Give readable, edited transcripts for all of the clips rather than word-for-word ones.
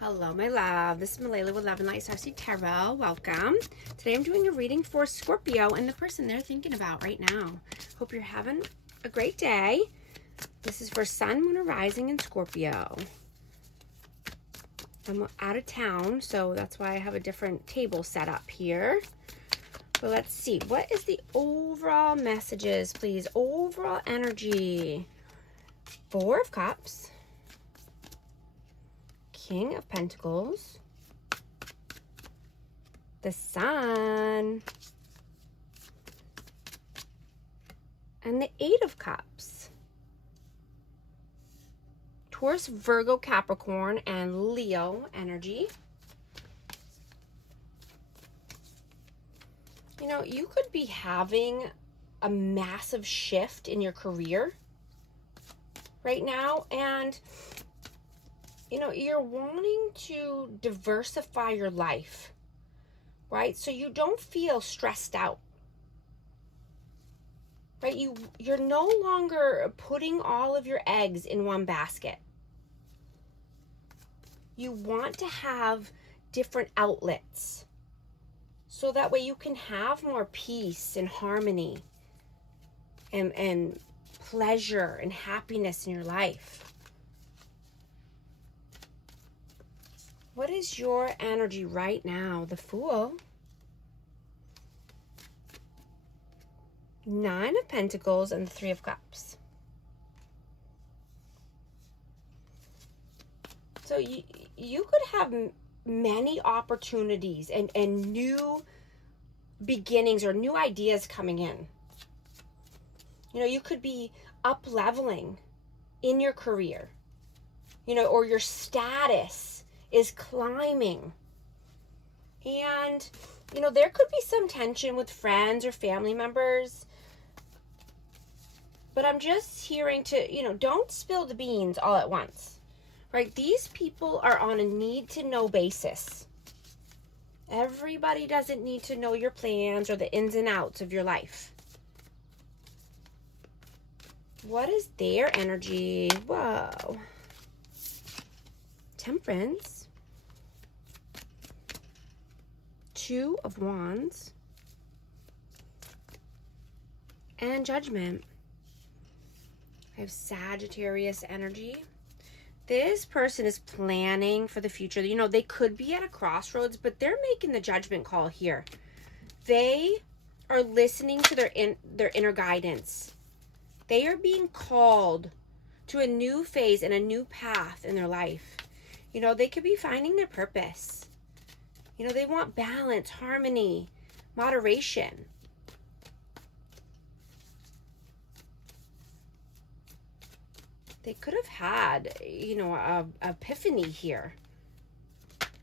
Hello, my love. This is Malayla with Love and Light Starseed Tarot. Welcome. Today I'm doing a reading for Scorpio and the person they're thinking about right now. Hope you're having a great day. This is for Sun, Moon, or Rising in Scorpio. I'm out of town, so that's why I have a different table set up here. But let's see. What is the overall messages, please? Overall energy. Four of Cups. King of Pentacles, the Sun, and the Eight of Cups. Taurus, Virgo, Capricorn, and Leo energy. You know, you could be having a massive shift in your career right now, and you know, you're wanting to diversify your life, right? So you don't feel stressed out, right? You're no longer putting all of your eggs in one basket. You want to have different outlets so that way you can have more peace and harmony and pleasure and happiness in your life. What is your energy right now? The Fool. Nine of Pentacles and the Three of Cups. So you could have many opportunities and new beginnings or new ideas coming in. You know, you could be up leveling in your career, you know, or your status is climbing. And, you know, there could be some tension with friends or family members. But I'm just hearing to, you know, don't spill the beans all at once, right? These people are on a need-to-know basis. Everybody doesn't need to know your plans or the ins and outs of your life. What is their energy? Whoa. Temperance. Two of Wands, and Judgment. I have Sagittarius energy. This person is planning for the future. You know, they could be at a crossroads, but they're making the judgment call here. They are listening to their inner guidance. They are being called to a new phase and a new path in their life. You know, they could be finding their purpose. You know, they want balance, harmony, moderation. They could have had, you know, a epiphany here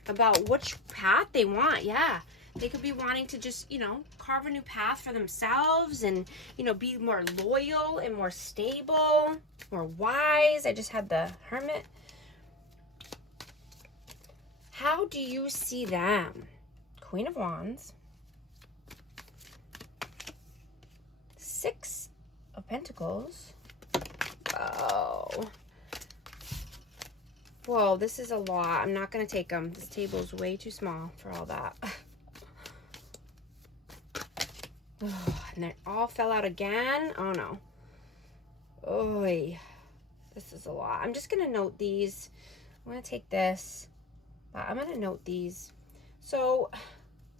about which path they want. Yeah, they could be wanting to just, you know, carve a new path for themselves and, you know, be more loyal and more stable, more wise. I just had the Hermit. How do you see them? Queen of Wands. Six of Pentacles. Oh. Whoa, this is a lot. I'm not going to take them. This table is way too small for all that. Oh, and they all fell out again. Oh, no. Oy. This is a lot. I'm just going to note these. I'm going to take this. I'm going to note these. So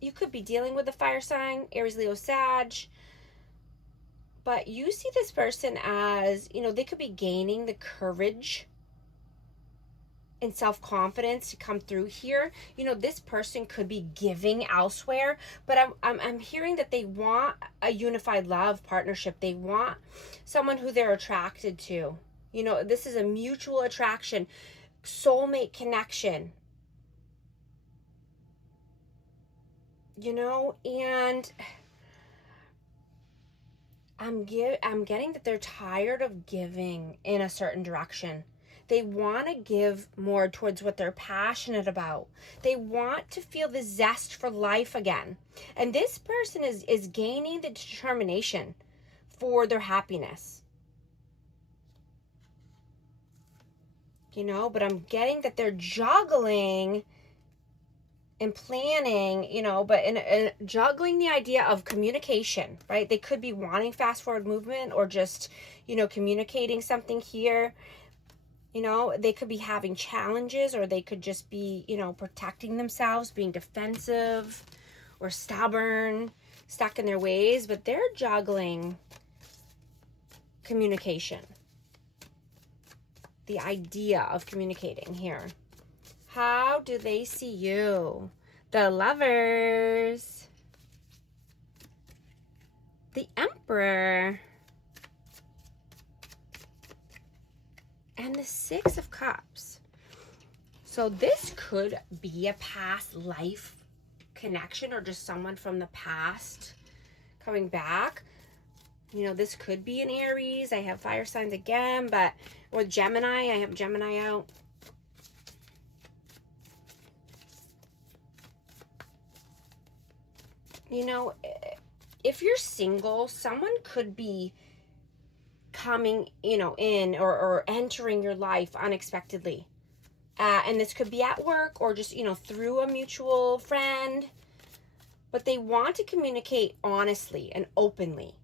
you could be dealing with a fire sign, Aries, Leo, Sag. But you see this person as, you know, they could be gaining the courage and self-confidence to come through here. You know, this person could be giving elsewhere. But I'm hearing that they want a unified love partnership. They want someone who they're attracted to. You know, this is a mutual attraction, soulmate connection. You know, and I'm getting that they're tired of giving in a certain direction. They want to give more towards what they're passionate about. They want to feel the zest for life again. And this person is gaining the determination for their happiness. you know, but I'm getting that they're juggling and planning, you know, but in juggling the idea of communication, right? They could be wanting fast forward movement or just, you know, communicating something here. You know, they could be having challenges, or they could just be, you know, protecting themselves, being defensive or stubborn, stuck in their ways, but they're juggling communication. The idea of communicating here. How do they see you? The Lovers. The Emperor. And the Six of Cups. So this could be a past life connection, or just someone from the past coming back. You know, this could be an Aries. I have fire signs again, but, or Gemini. I have Gemini out. You know, if you're single, someone could be coming, you know, in or entering your life unexpectedly. And this could be at work or just, you know, through a mutual friend. But they want to communicate honestly and openly.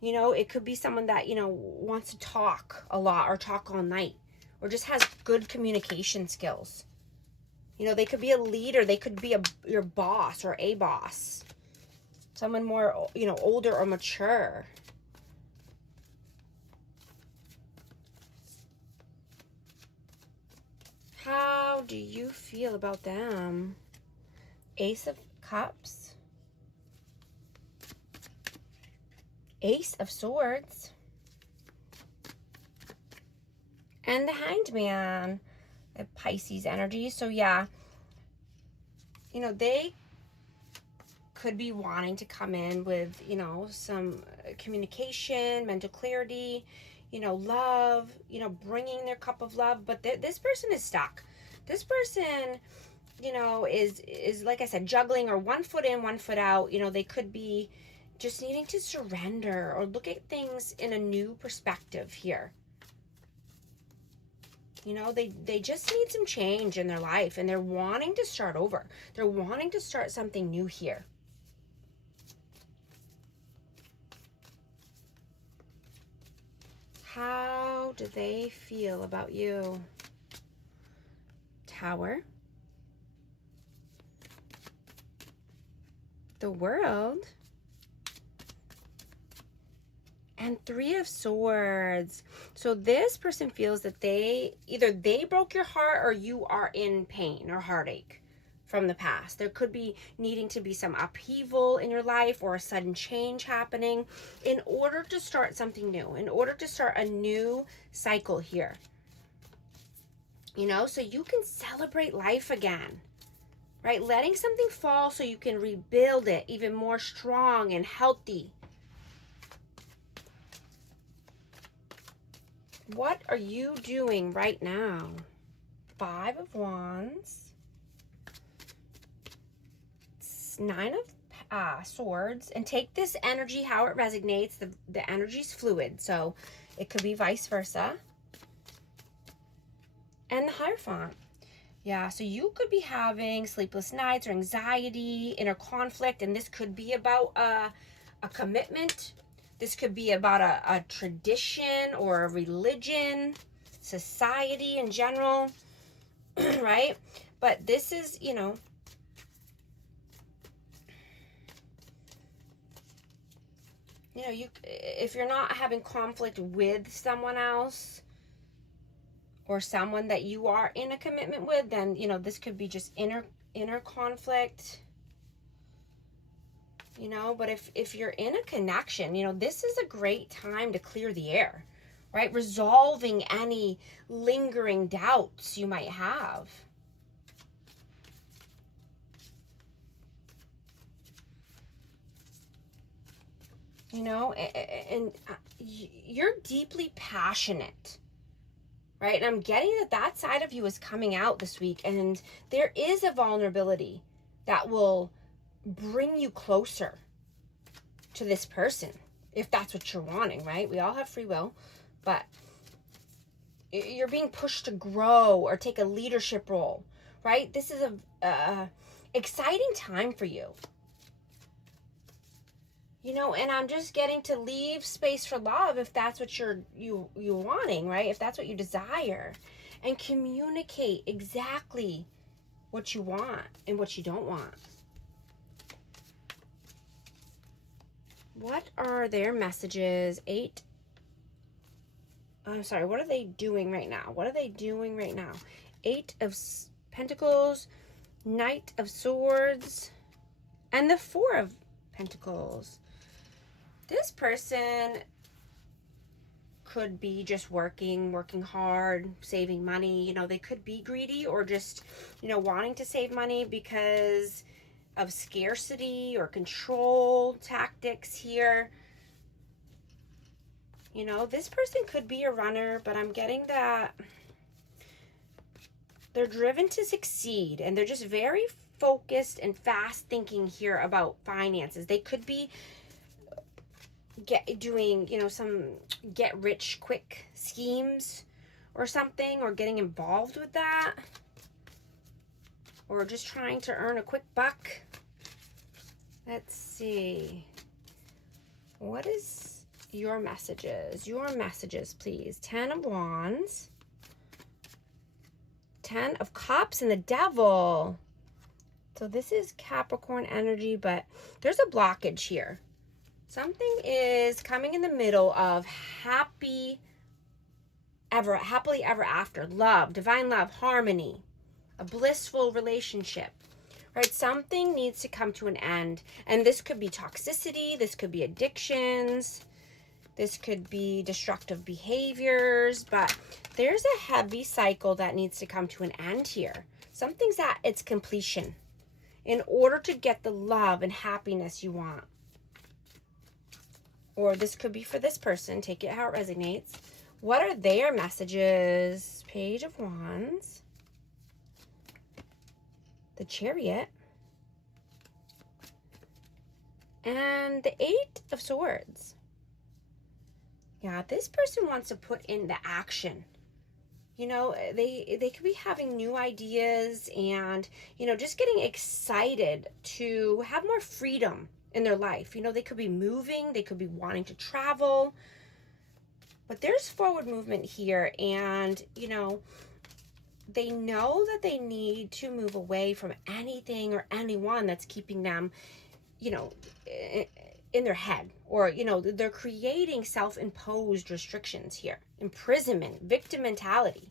You know, it could be someone that, you know, wants to talk a lot or talk all night, or just has good communication skills. You know, they could be a leader. They could be your boss or a boss. Someone more, you know, older or mature. How do you feel about them? Ace of Cups. Ace of Swords. And the Hanged Man. Pisces energy. So yeah, you know, they could be wanting to come in with, you know, some communication, mental clarity, you know, love, you know, bringing their cup of love. But this person is stuck. This person, you know, is like I said, juggling, or one foot in, one foot out. You know, they could be just needing to surrender or look at things in a new perspective here. You know, they just need some change in their life, and they're wanting to start over. They're wanting to start something new here. How do they feel about you? Tower. The World. And Three of Swords. So this person feels that either they broke your heart, or you are in pain or heartache from the past. There could be needing to be some upheaval in your life, or a sudden change happening in order to start something new, in order to start a new cycle here. You know, so you can celebrate life again, right? Letting something fall so you can rebuild it even more strong and healthy. What are you doing right now? Five of Wands. Nine of Swords. And take this energy how it resonates. The energy's fluid, so it could be vice versa. And the Hierophant. Yeah, so you could be having sleepless nights or anxiety, inner conflict, and this could be about a commitment. This could be about a tradition or a religion, society in general, right? But this is, you know, if you're not having conflict with someone else or someone that you are in a commitment with, then, you know, this could be just inner conflict. You know, but if you're in a connection, you know, this is a great time to clear the air, right? Resolving any lingering doubts you might have. You know, and you're deeply passionate, right? And I'm getting that side of you is coming out this week, and there is a vulnerability that will bring you closer to this person, if that's what you're wanting, right? We all have free will, but you're being pushed to grow or take a leadership role, right? This is a exciting time for you. You know, and I'm just getting to leave space for love if that's what you're wanting, right? If that's what you desire. And communicate exactly what you want and what you don't want. What are their messages? What are they doing right now? What are they doing right now? 8 of Pentacles, Knight of Swords, and the 4 of Pentacles. This person could be just working hard, saving money. You know, they could be greedy or just, you know, wanting to save money because of scarcity or control tactics here. You know, this person could be a runner, but I'm getting that they're driven to succeed and they're just very focused and fast thinking here about finances. They could be doing, you know, some get rich quick schemes or something, or getting involved with that, or just trying to earn a quick buck. Let's see. What is your messages? Your messages, please. 10 of Wands, 10 of Cups, and the Devil. So this is Capricorn energy, but there's a blockage here. Something is coming in the middle of happily ever after, love, divine love, harmony, a blissful relationship, right? Something needs to come to an end. And this could be toxicity. This could be addictions. This could be destructive behaviors. But there's a heavy cycle that needs to come to an end here. Something's at its completion in order to get the love and happiness you want. Or this could be for this person. Take it how it resonates. What are their messages? Page of Wands, the Chariot, and the 8 of Swords. Yeah, this person wants to put in the action. You know, they could be having new ideas and, you know, just getting excited to have more freedom in their life. You know, they could be moving, they could be wanting to travel, but there's forward movement here. And, you know, they know that they need to move away from anything or anyone that's keeping them, you know, in their head, or, you know, they're creating self-imposed restrictions here, imprisonment, victim mentality,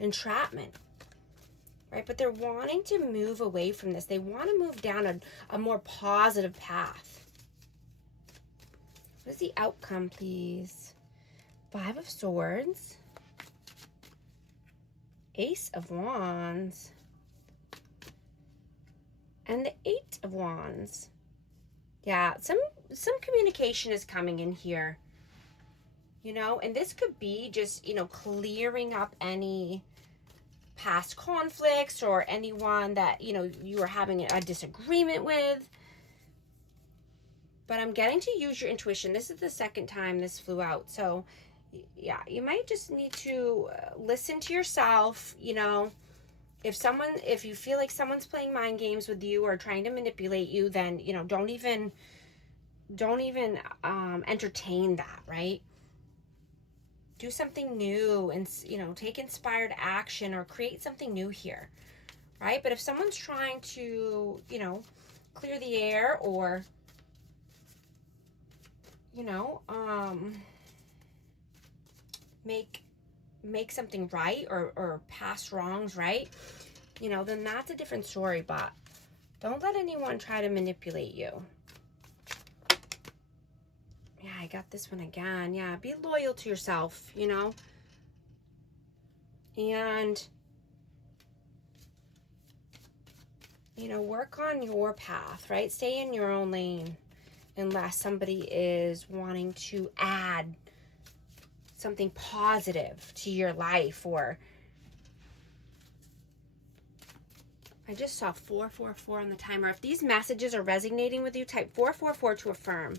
entrapment, right? But they're wanting to move away from this. They want to move down a more positive path. What is the outcome, please? 5 of Swords, Ace of Wands, and the 8 of Wands. Yeah, some communication is coming in here, you know, and this could be just, you know, clearing up any past conflicts or anyone that, you know, you are having a disagreement with. But I'm getting to use your intuition. This is the second time this flew out. So, yeah, you might just need to listen to yourself, you know. If you feel like someone's playing mind games with you or trying to manipulate you, then, you know, don't even entertain that, right? Do something new and, you know, take inspired action or create something new here, right? But if someone's trying to, you know, clear the air or, you know, make something right or past wrongs right, you know, then that's a different story. But don't let anyone try to manipulate you. Yeah, I got this one again. Yeah, be loyal to yourself, you know, and, you know, work on your path, right? Stay in your own lane unless somebody is wanting to add something positive to your life. Or I just saw 444 on the timer. If these messages are resonating with you, type 444 to affirm.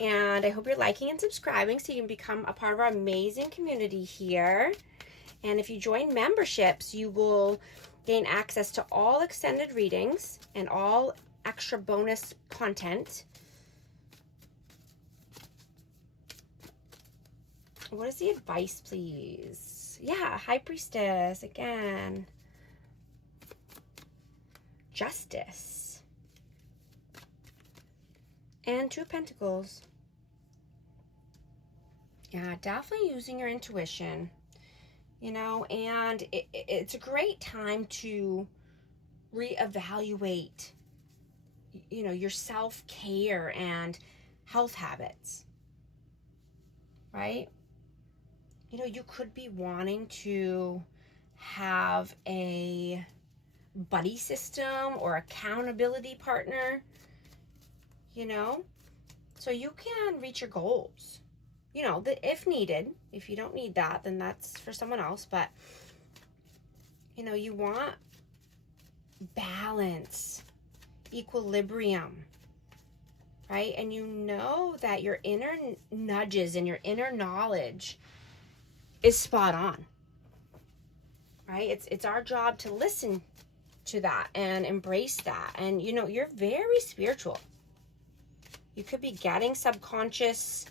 And I hope you're liking and subscribing so you can become a part of our amazing community here. And if you join memberships, you will gain access to all extended readings and all extra bonus content. What is the advice, please? Yeah, High Priestess again. Justice. And Two of Pentacles. Yeah, definitely using your intuition, you know, and it's a great time to reevaluate, you know, your self-care and health habits, right? You know, you could be wanting to have a buddy system or accountability partner, you know, so you can reach your goals, you know, that if needed. If you don't need that, then that's for someone else. But, you know, you want balance, equilibrium, right? And you know that your inner nudges and your inner knowledge is spot on, right? It's our job to listen to that and embrace that. And, you know, you're very spiritual. You could be getting subconscious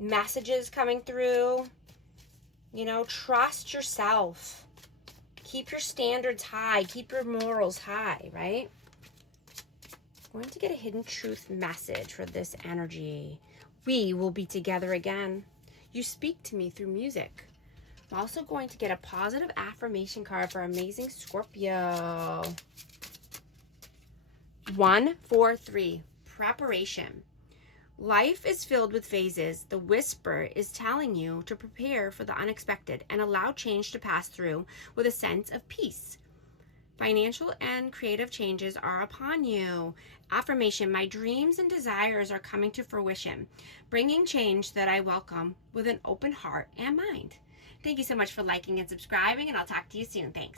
messages coming through. You know, trust yourself. Keep your standards high. Keep your morals high, right? I'm going to get a hidden truth message for this energy. We will be together again. You speak to me through music. I'm also going to get a positive affirmation card for amazing Scorpio. 1, 4, 3. Preparation. Life is filled with phases. The whisper is telling you to prepare for the unexpected and allow change to pass through with a sense of peace. Financial and creative changes are upon you. Affirmation. My dreams and desires are coming to fruition, bringing change that I welcome with an open heart and mind. Thank you so much for liking and subscribing, and I'll talk to you soon. Thanks.